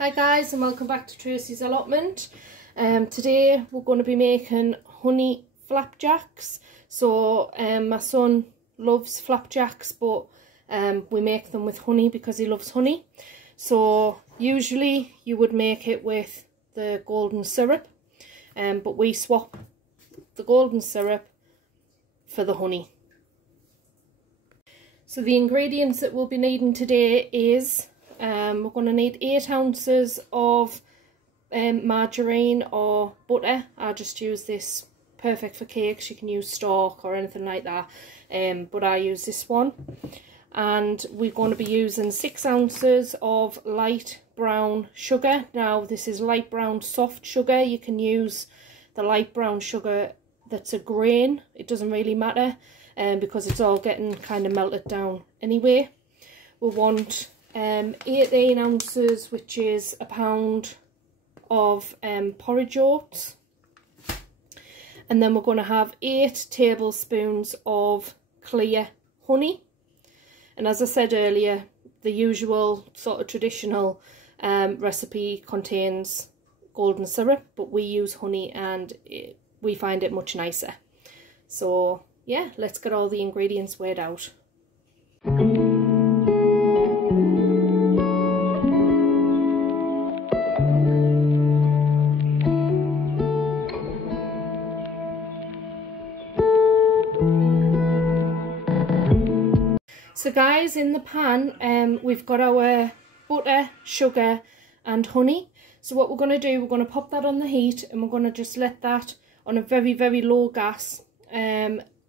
Hi guys, and welcome back to Tracy's Allotment. Today we're going to be making honey flapjacks. So my son loves flapjacks, but we make them with honey because he loves honey. So usually you would make it with the golden syrup, but we swap the golden syrup for the honey. So the ingredients that we'll be needing today is we're going to need 8 ounces of margarine or butter. I just use this, perfect for cakes. You can use stock or anything like that, but I use this one. And we're going to be using 6 ounces of light brown sugar. Now this is light brown soft sugar. You can use the light brown sugar that's a grain. It doesn't really matter because it's all getting kind of melted down anyway. We want 18 ounces, which is a pound of porridge oats, and then we're going to have 8 tablespoons of clear honey. And as I said earlier, the usual sort of traditional recipe contains golden syrup, but we use honey and we find it much nicer. So yeah, let's get all the ingredients weighed out. So guys, in the pan we've got our butter, sugar and honey. So what we're going to do, we're going to pop that on the heat and we're going to just let that on a very, very low gas,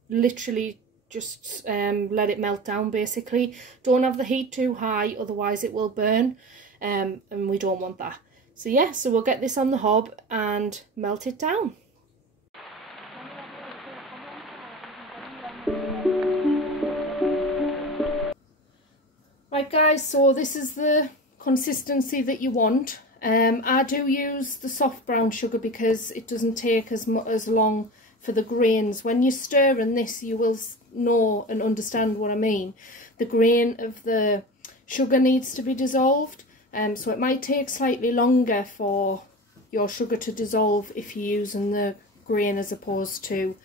literally just let it melt down basically. Don't have the heat too high, otherwise it will burn, and we don't want that. So yeah, so we'll get this on the hob and melt it down. Right guys, so this is the consistency that you want. I do use the soft brown sugar because it doesn't take as long for the grains. When you stir in this, you will know and understand what I mean. The grain of the sugar needs to be dissolved, so it might take slightly longer for your sugar to dissolve if you're using the grain as opposed to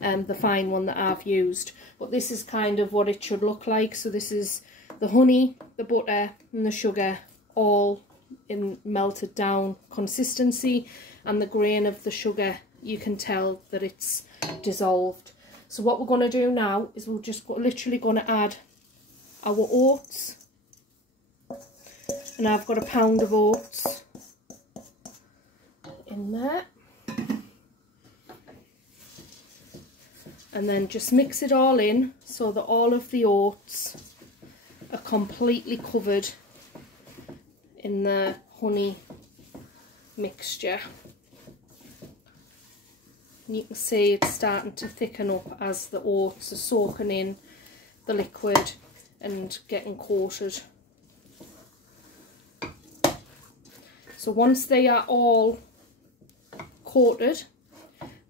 the fine one that I've used. But this is kind of what it should look like. So this is the honey, the butter and the sugar all in melted down consistency, and the grain of the sugar, you can tell that it's dissolved. So what we're going to do now is we're just literally going to add our oats, and I've got a pound of oats in there, and then just mix it all in so that all of the oats are completely covered in the honey mixture. And you can see it's starting to thicken up as the oats are soaking in the liquid and getting coated. So once they are all coated,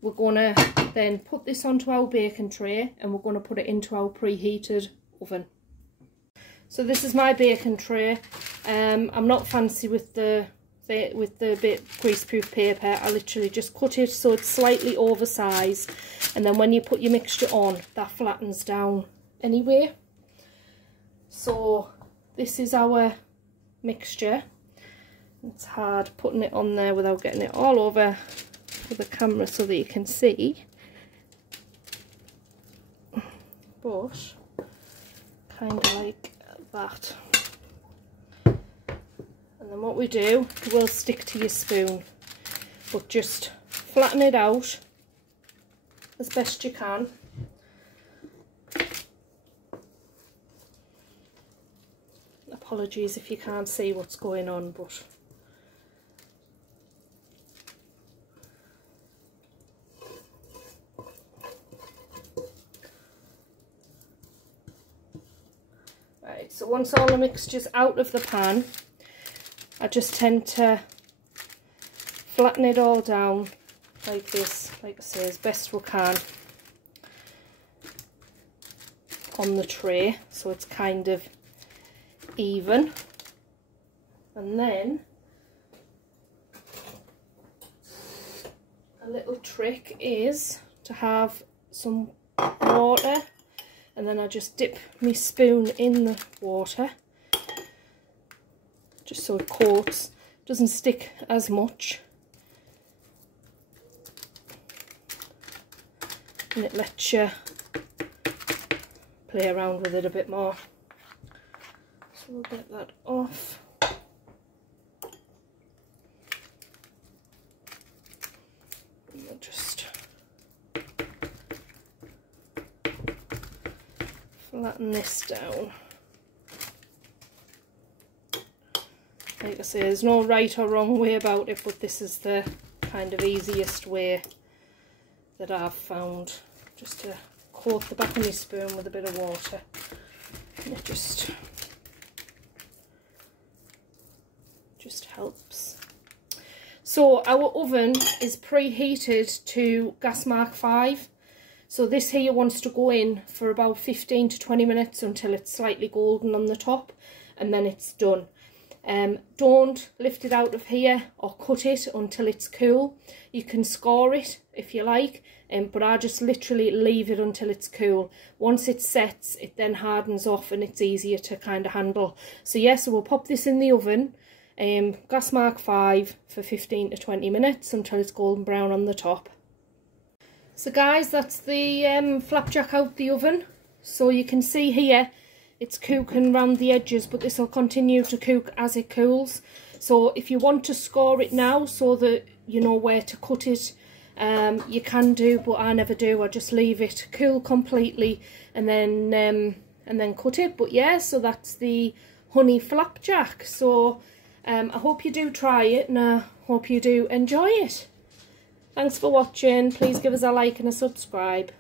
we're going to then put this onto our baking tray and we're going to put it into our preheated oven. So this is my baking tray. I'm not fancy with the bit greaseproof paper. I literally just cut it so it's slightly oversized, and then when you put your mixture on, that flattens down anyway. So this is our mixture. It's hard putting it on there without getting it all over the camera so that you can see, but kind of like that. And then what we do, we'll stick to your spoon, but just flatten it out as best you can. Apologies if you can't see what's going on, but right, so once all the mixture's out of the pan, I just tend to flatten it all down like this, like I say, as best we can on the tray so it's kind of even. And then a little trick is to have some water, and then I just dip my spoon in the water just so it coats, doesn't stick as much, and it lets you play around with it a bit more. So we'll get that off. And we'll just flatten this down. Like I say, there's no right or wrong way about it, but this is the kind of easiest way that I've found, just to coat the back of my spoon with a bit of water, and it just helps. So our oven is preheated to gas mark 5. So this here wants to go in for about 15 to 20 minutes until it's slightly golden on the top, and then it's done. Don't lift it out of here or cut it until it's cool. You can score it if you like, but I just literally leave it until it's cool. Once it sets, it then hardens off and it's easier to kind of handle. So yeah, so we'll pop this in the oven, gas mark 5 for 15 to 20 minutes until it's golden brown on the top. So guys, that's the flapjack out the oven. So you can see here it's cooking around the edges, but this will continue to cook as it cools. So if you want to score it now so that you know where to cut it, you can do, but I never do. I just leave it cool completely and then cut it. But yeah, so that's the honey flapjack. So I hope you do try it, and I hope you do enjoy it. Thanks for watching. Please give us a like and a subscribe.